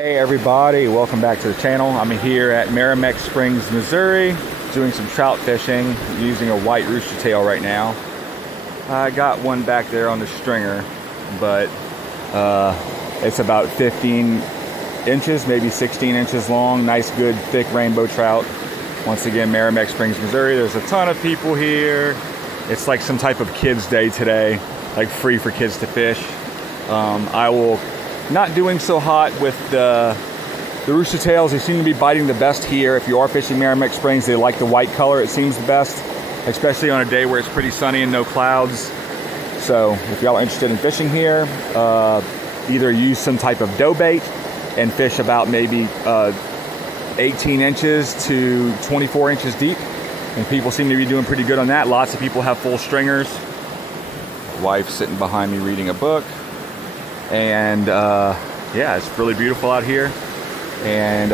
Hey everybody, welcome back to the channel. I'm here at Meramec Springs, Missouri, doing some trout fishing using a white rooster tail right now. I got one back there on the stringer, but it's about 15 inches, maybe 16 inches long. Nice, good, thick rainbow trout. Once again, Meramec Springs, Missouri. There's a ton of people here. It's like some type of kids' day today, like free for kids to fish. Not doing so hot with the rooster tails. They seem to be biting the best here. If you are fishing Meramec Springs, they like the white color. It seems the best, especially on a day where it's pretty sunny and no clouds. So if y'all are interested in fishing here, either use some type of dough bait and fish about maybe 18 inches to 24 inches deep. And people seem to be doing pretty good on that. Lots of people have full stringers. Wife sitting behind me reading a book. And yeah, it's really beautiful out here. And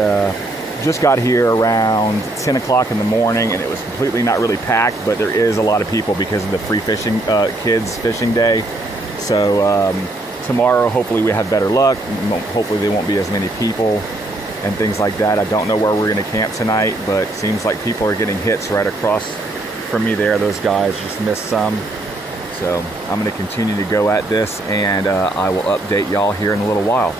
just got here around 10 o'clock in the morning, and it was completely not really packed, but there is a lot of people because of the free fishing, kids fishing day. So tomorrow, hopefully we have better luck. Hopefully there won't be as many people and things like that. I don't know where we're gonna camp tonight, but it seems like people are getting hits right across from me there. Those guys just missed some. So I'm going to continue to go at this, and I will update y'all here in a little while.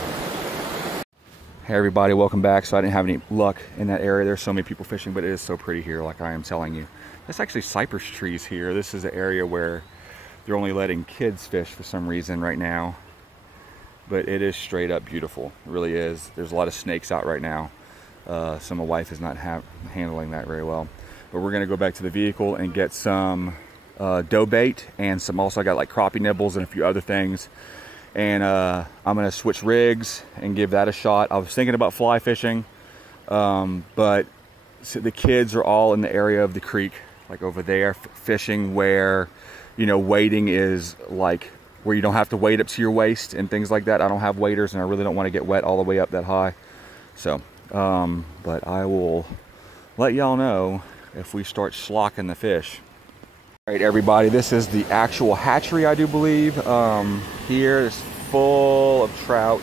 Hey everybody, welcome back. So I didn't have any luck in that area. There's so many people fishing, but it is so pretty here, like I am telling you. There's actually cypress trees here. This is an area where they're only letting kids fish for some reason right now. But it is straight up beautiful. It really is. There's a lot of snakes out right now. So my wife is not handling that very well. But we're going to go back to the vehicle and get some dough bait and some, also I got like crappie nibbles and a few other things, and I'm gonna switch rigs and give that a shot. I was thinking about fly fishing, but so the kids are all in the area of the creek, like over there, fishing where, you know, wading is like where you don't have to wade up to your waist and things like that. I don't have waders, and I really don't want to get wet all the way up that high. So but I will let y'all know if we start slocking the fish. All right, everybody, this is the actual hatchery, I do believe. Here is full of trout.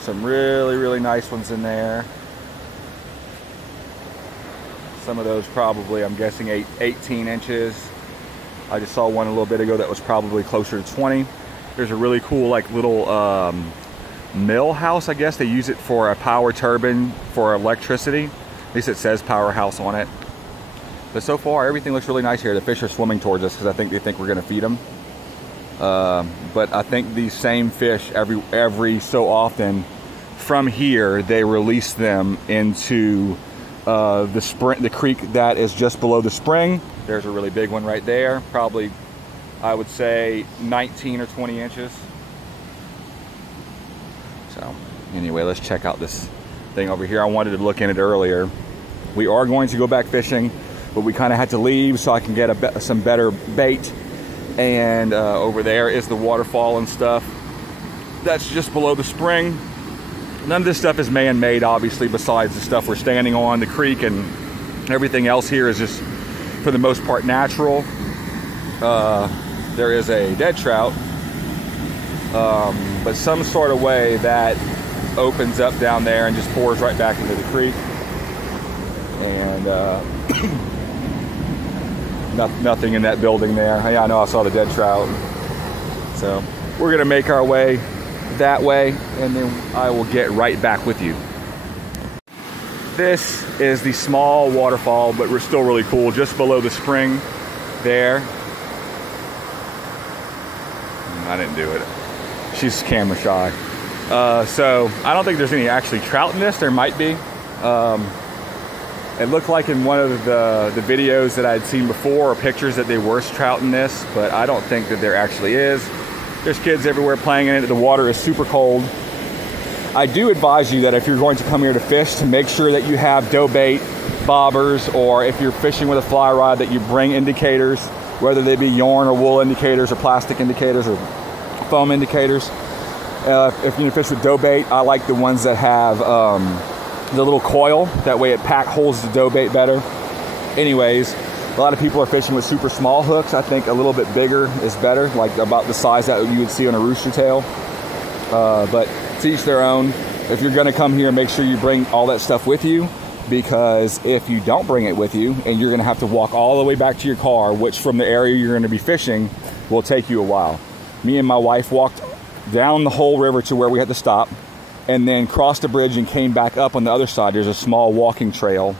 Some really, really nice ones in there. Some of those probably, I'm guessing, 18 inches. I just saw one a little bit ago that was probably closer to 20. There's a really cool, like, little mill house, I guess. They use it for a power turbine for electricity. At least it says powerhouse on it. But so far, everything looks really nice here. The fish are swimming towards us because I think they think we're going to feed them. But I think these same fish, every so often, from here, they release them into the creek that is just below the spring. There's a really big one right there. Probably, I would say, 19 or 20 inches. So, anyway, let's check out this thing over here. I wanted to look in it earlier. We are going to go back fishing, but we kind of had to leave so I can get some better bait. And over there is the waterfall and stuff. That's just below the spring. None of this stuff is man-made, obviously, besides the stuff we're standing on, the creek, and everything else here is just, for the most part, natural. There is a dead trout, but some sort of way that opens up down there and just pours right back into the creek. And nothing in that building there. Yeah, I know, I saw the dead trout. So we're gonna make our way that way, and then I will get right back with you. This is the small waterfall, but we're still really cool, just below the spring there. I didn't do it. She's camera shy. So I don't think there's any actually trout in this. There might be. It looked like in one of the videos that I had seen before, or pictures, that they were trout in this, but I don't think that there actually is. There's kids everywhere playing in it. The water is super cold. I do advise you that if you're going to come here to fish, to make sure that you have dough bait, bobbers, or if you're fishing with a fly rod, that you bring indicators, whether they be yarn or wool indicators or plastic indicators or foam indicators. If you fish with dough bait, I like the ones that have the little coil. That way it holds the dough bait better. Anyways, a lot of people are fishing with super small hooks. I think a little bit bigger is better, like about the size that you would see on a rooster tail. But to each their own. if you're gonna come here, make sure you bring all that stuff with you, because if you don't bring it with you and you're gonna have to walk all the way back to your car, which from the area you're gonna be fishing will take you a while. Me and my wife walked down the whole river to where we had to stop, and then crossed the bridge and came back up on the other side. There's a small walking trail.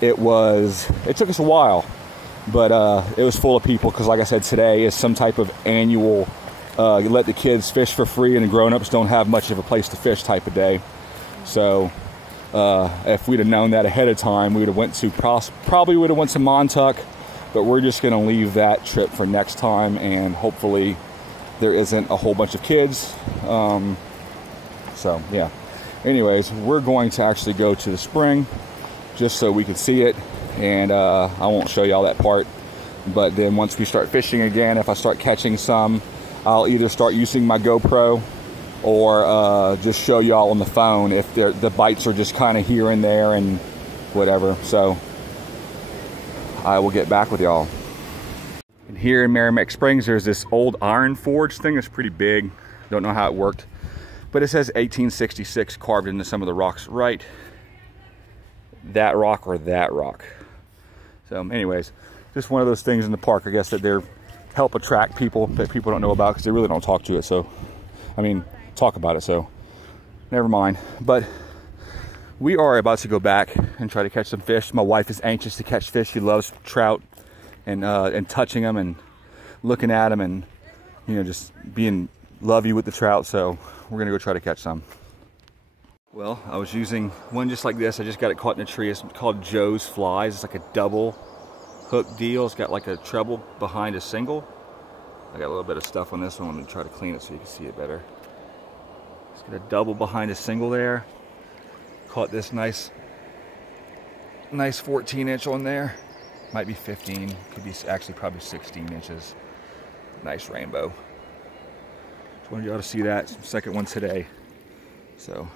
It took us a while, but it was full of people, because like I said, today is some type of annual let the kids fish for free and the grown-ups don't have much of a place to fish type of day. So if we'd have known that ahead of time, we would have went to probably would have went to Montauk, but we're just going to leave that trip for next time, and hopefully there isn't a whole bunch of kids. So yeah, anyways, we're going to actually go to the spring just so we can see it, and I won't show you all that part, but then once we start fishing again, if I start catching some, I'll either start using my GoPro or just show y'all on the phone if the bites are just kind of here and there and whatever. So I will get back with y'all. And here in Meramec Springs, there's this old iron forge thing that's pretty big. Don't know how it worked, but it says 1866 carved into some of the rocks, right? That rock or that rock. So anyways, just one of those things in the park, I guess, that they're help attract people that people don't know about, because they really don't talk to it. So I mean, talk about it, so never mind. But we are about to go back and try to catch some fish. My wife is anxious to catch fish. She loves trout and touching them and looking at them and, you know, just being lovey with the trout. So we're gonna go try to catch some. Well, I was using one just like this. I just got it caught in a tree. It's called Joe's Flies. It's like a double hook deal. It's got like a treble behind a single. I got a little bit of stuff on this one. I'm gonna try to clean it so you can see it better. It's got a double behind a single there. Caught this nice 14-inch on there. Might be 15, could be actually probably 16 inches. Nice rainbow. Just wanted y'all to see that. Second one today. So,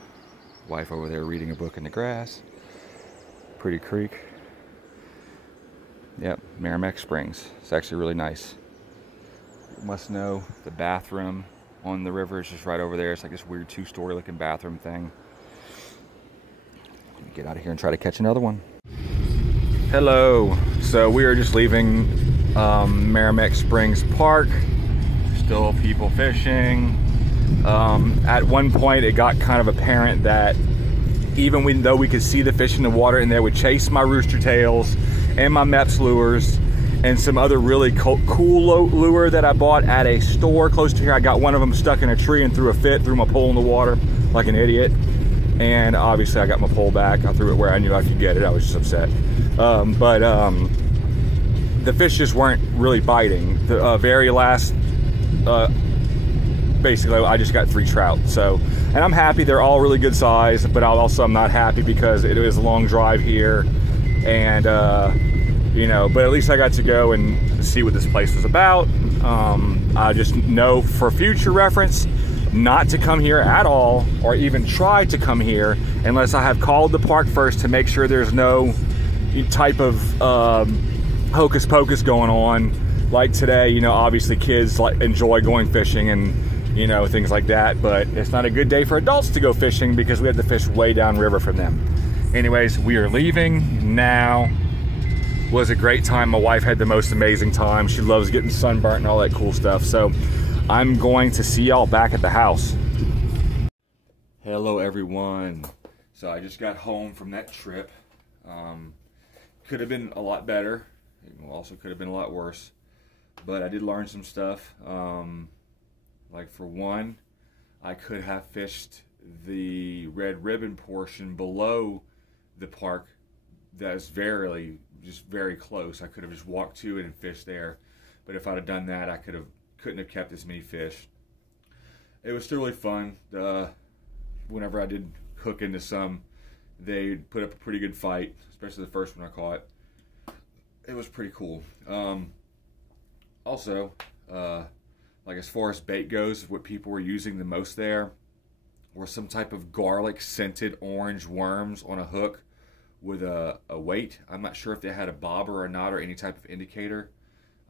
wife over there reading a book in the grass. Pretty creek. Yep, Meramec Springs. It's actually really nice. You must know the bathroom on the river is just right over there. It's like this weird two-story looking bathroom thing. Get out of here and try to catch another one. Hello. So we are just leaving Meramec Springs Park. Still people fishing. At one point it got kind of apparent that even though we could see the fish in the water, and they would chase my rooster tails and my Mepps lures and some other really cool lure that I bought at a store close to here. I got one of them stuck in a tree and threw a fit, threw my pole in the water like an idiot. And obviously I got my pole back. I threw it where I knew I could get it. I was just upset. The fish just weren't really biting. The very last, basically I just got 3 trout. So, and I'm happy, they're all really good size, but I'm not happy because it was a long drive here. And, you know, but at least I got to go and see what this place was about. I just know for future reference not to come here at all, or even try to come here unless I have called the park first to make sure there's no type of hocus pocus going on. Like today, you know, obviously kids enjoy going fishing and, you know, things like that, but it's not a good day for adults to go fishing because we have to fish way downriver from them. Anyways, we are leaving now. Was a great time. My wife had the most amazing time. She loves getting sunburnt and all that cool stuff. So I'm going to see y'all back at the house. Hello everyone. So I just got home from that trip. Could have been a lot better. It also could have been a lot worse. But I did learn some stuff. Like for one, I could have fished the red ribbon portion below the park. That is just very close. I could have just walked to it and fished there. But if I'd have done that, I couldn't have kept as many fish. It was still really fun. Whenever I did hook into some, they put up a pretty good fight, especially the first one I caught. It was pretty cool. Also, like as far as bait goes, what people were using the most there were some type of garlic scented orange worms on a hook with a weight. I'm not sure if they had a bobber or not, or any type of indicator.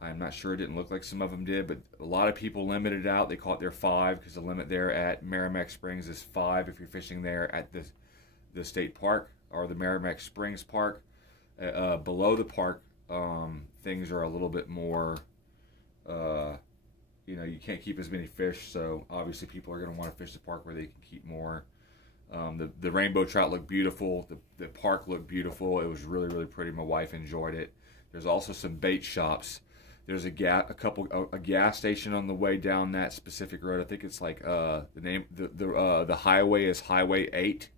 I'm not sure, it didn't look like some of them did, but a lot of people limited out. They caught their 5 because the limit there at Meramec Springs is 5 if you're fishing there at the state park or the Meramec Springs Park. Below the park, things are a little bit more, you know, you can't keep as many fish, so obviously people are going to want to fish the park where they can keep more. The rainbow trout looked beautiful. The park looked beautiful. It was really, really pretty. My wife enjoyed it. There's also some bait shops. There's a gas station on the way down that specific road. I think it's like the highway is Highway 8,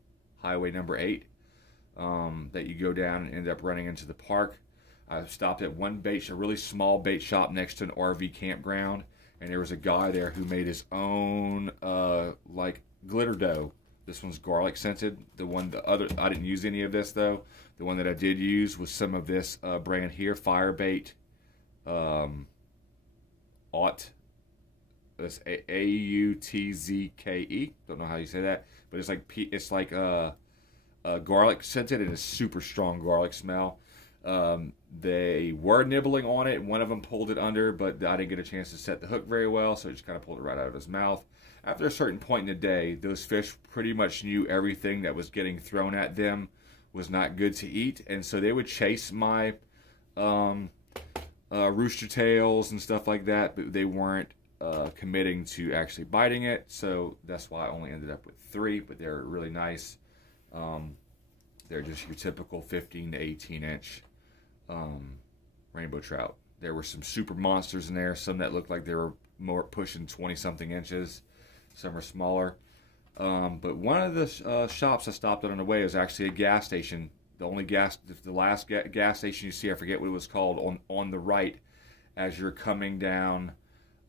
highway number 8, that you go down and end up running into the park. I stopped at one a really small bait shop next to an RV campground, and there was a guy there who made his own like glitter dough. This one's garlic scented. I didn't use any of this though. The one that I did use was some of this brand here, firebait. This AUTZKE. Don't know how you say that, but it's like garlic scented, and a super strong garlic smell. They were nibbling on it. One of them pulled it under, but I didn't get a chance to set the hook very well, so it just kind of pulled it right out of his mouth. After a certain point in the day, those fish pretty much knew everything that was getting thrown at them was not good to eat, and so they would chase my rooster tails and stuff like that, but they weren't committing to actually biting it, so that's why I only ended up with 3, but they're really nice. They're just your typical 15 to 18 inch rainbow trout. There were some super monsters in there, some that looked like they were more pushing 20 something inches, some are smaller. But one of the shops I stopped on the way was actually a gas station. The last gas station you see, I forget what it was called, on the right as you're coming down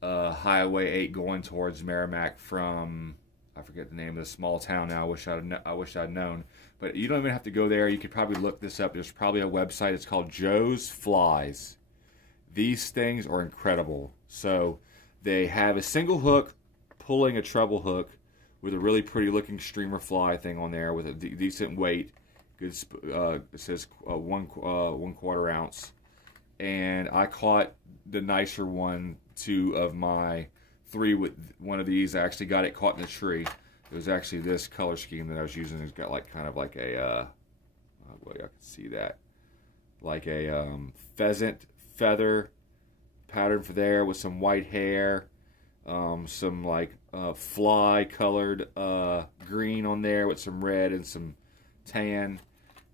Highway 8 going towards Meramec from, I forget the name of the small town now. I wish I'd known. But you don't even have to go there. You could probably look this up. There's probably a website. It's called Joe's Flies. These things are incredible. So they have a single hook pulling a treble hook with a really pretty looking streamer fly thing on there with a decent weight. Good. It says 1/4 ounce. And I caught the nicer one, 2 of my 3 with one of these. I actually got it caught in a tree. It was actually this color scheme that I was using. It's got like kind of like a, well, y'all can see that, like a pheasant feather pattern for there with some white hair, some like fly colored green on there with some red and some tan,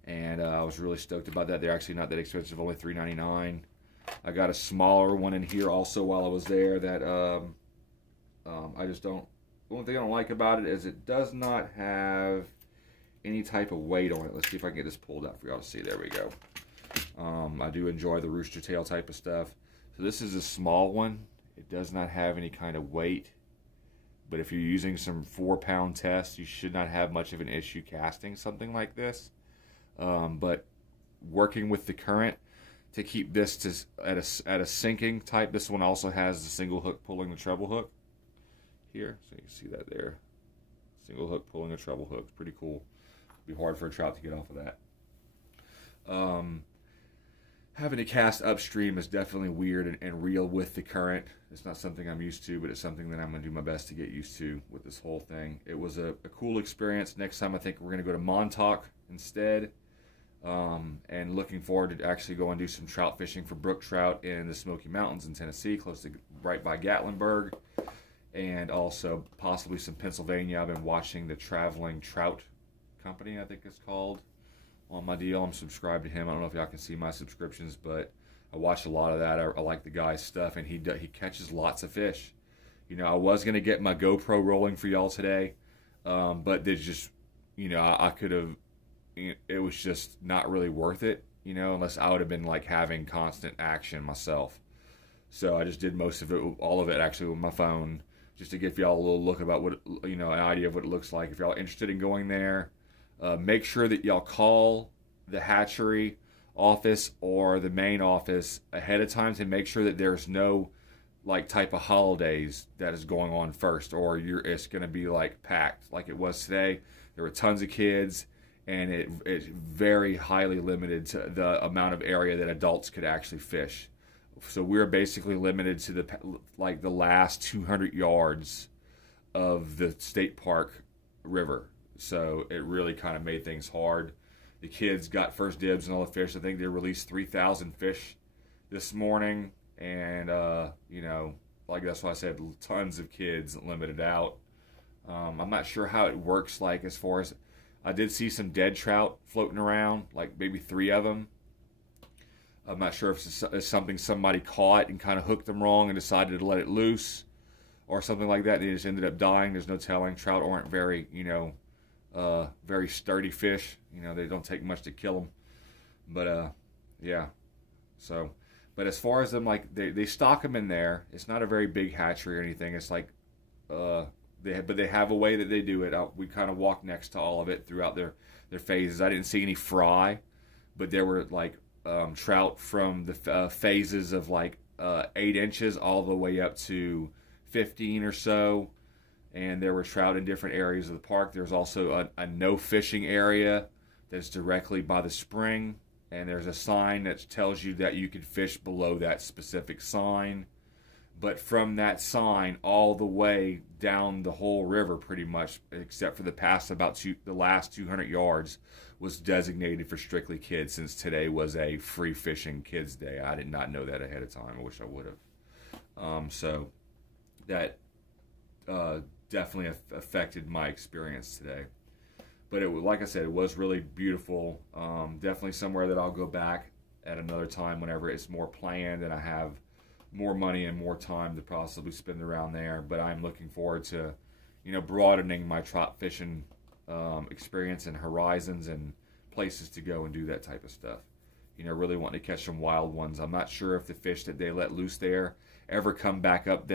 and I was really stoked about that. They're actually not that expensive, only $3.99. I got a smaller one in here also while I was there that I just don't. The one thing I don't like about it is it does not have any type of weight on it. Let's see if I can get this pulled out for y'all to see. There we go. I do enjoy the rooster tail type of stuff. So this is a small one. It does not have any kind of weight. But if you're using some 4-pound tests, you should not have much of an issue casting something like this. But working with the current to keep this at a sinking type, this one also has the single hook pulling the treble hook here, so you can see that there. Single hook pulling a treble hook. It's pretty cool. It'd be hard for a trout to get off of that. Having to cast upstream is definitely weird and real with the current. It's not something I'm used to, but it's something that I'm going to do my best to get used to with this whole thing. It was a cool experience. Next time I think we're going to go to Montauk instead. And looking forward to actually go and do some trout fishing for brook trout in the Smoky Mountains in Tennessee, close to right by Gatlinburg. And also possibly some Pennsylvania. I've been watching the Traveling Trout Company, I think it's called, on my deal. I'm subscribed to him. I don't know if y'all can see my subscriptions, but I watch a lot of that. I like the guy's stuff, and he catches lots of fish. You know, I was going to get my GoPro rolling for y'all today, but there's just, you know, I could have, it was just not really worth it, you know, unless I would have been like having constant action myself. So I just did most of it, all of it actually with my phone, just to give y'all a little look about what, you know, an idea of what it looks like. If y'all are interested in going there, make sure that y'all call the hatchery office or the main office ahead of time to make sure that there's no like type of holidays that is going on first, or it's going to be like packed like it was today. There were tons of kids, and it's very highly limited to the amount of area that adults could actually fish. So we're basically limited to the last 200 yards of the state park river. So it really kind of made things hard. The kids got first dibs on all the fish. I think they released 3,000 fish this morning, and you know, like that's why I said tons of kids limited out. I'm not sure how it works, like as far as, I did see some dead trout floating around, like maybe 3 of them. I'm not sure if it's something somebody caught and kind of hooked them wrong and decided to let it loose or something like that. They just ended up dying. There's no telling. Trout aren't very, you know, very sturdy fish. You know, they don't take much to kill them. But, yeah. So, but as far as them, like, they stock them in there. It's not a very big hatchery or anything. It's like, but they have a way that they do it. We kind of walked next to all of it throughout their phases. I didn't see any fry, but there were, like, trout from the phases of like 8 inches all the way up to 15 or so, and there were trout in different areas of the park. There's also a no fishing area that's directly by the spring, and there's a sign that tells you that you can fish below that specific sign. But from that sign all the way down the whole river, pretty much, except for the last 200 yards, was designated for strictly kids, since today was a free fishing kids day. I did not know that ahead of time. I wish I would have. So that definitely affected my experience today. But like I said, it was really beautiful. Definitely somewhere that I'll go back at another time whenever it's more planned and I have more money and more time to possibly spend around there. But I'm looking forward to, you know, broadening my trout fishing experience and horizons and places to go and do that type of stuff. You know, really wanting to catch some wild ones. I'm not sure if the fish that they let loose there ever come back up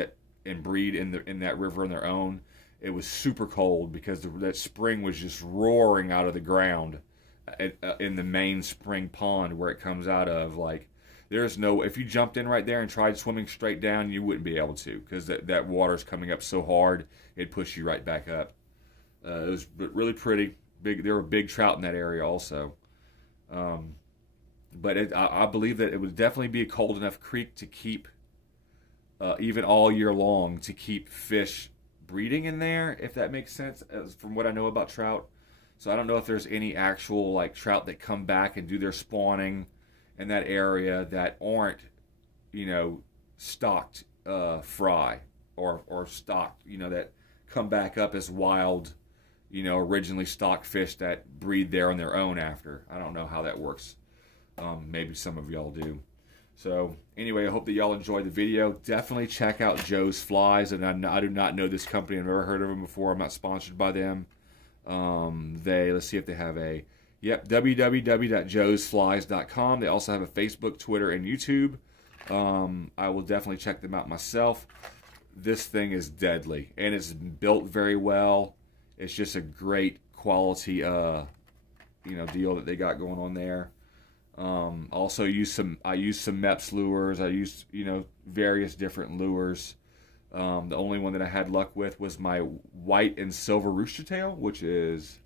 and breed in that river on their own. It was super cold because that spring was just roaring out of the ground in the main spring pond where it comes out of. Like, there's no, if you jumped in right there and tried swimming straight down, you wouldn't be able to, because that water's coming up so hard, it'd push you right back up. It was really pretty big. There were big trout in that area also. But I believe that it would definitely be a cold enough creek to keep, even all year long, to keep fish breeding in there, if that makes sense, from what I know about trout. So I don't know if there's any actual, like, trout that come back and do their spawning in that area that aren't, you know, stocked fry or stocked, you know, that come back up as wild, you know, originally stocked fish that breed there on their own after. I don't know how that works. Maybe some of y'all do. So anyway, I hope that y'all enjoyed the video. Definitely check out Joe's Flies. And I do not know this company. I've never heard of them before. I'm not sponsored by them. Let's see if they have a, yep, www.joesflies.com. They also have a Facebook, Twitter, and YouTube. I will definitely check them out myself. This thing is deadly, and it's built very well. It's just a great quality, you know, deal that they got going on there. Also I used some MEPS lures. I used, you know, various different lures. The only one that I had luck with was my white and silver rooster tail, which is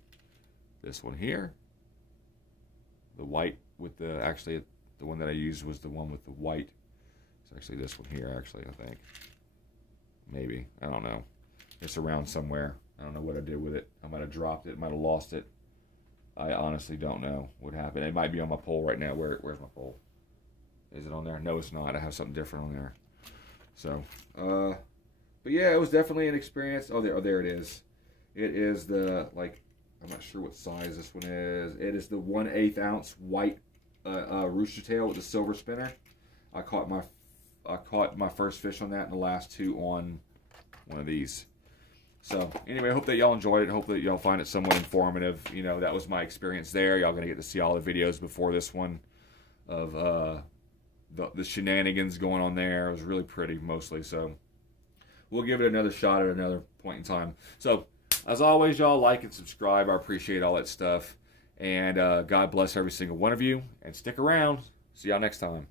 this one here. The white with the, actually the one that I used was the one with the white. It's actually this one here, actually, I think. Maybe, I don't know. It's around somewhere. I don't know what I did with it. I might have dropped it, might have lost it. I honestly don't know what happened. It might be on my pole right now. Where's my pole? Is it on there? No, it's not. I have something different on there. So, but yeah, it was definitely an experience. Oh, there it is. It is the, like, I'm not sure what size this one is. It is the 1/8 ounce white rooster tail with the silver spinner. I caught my first fish on that, and the last 2 on one of these. So anyway, I hope that y'all enjoyed it. Hope that y'all find it somewhat informative. You know, that was my experience there. Y'all gonna get to see all the videos before this one of the shenanigans going on there. It was really pretty mostly. So we'll give it another shot at another point in time. So as always, y'all, like and subscribe. I appreciate all that stuff. And God bless every single one of you. And stick around. See y'all next time.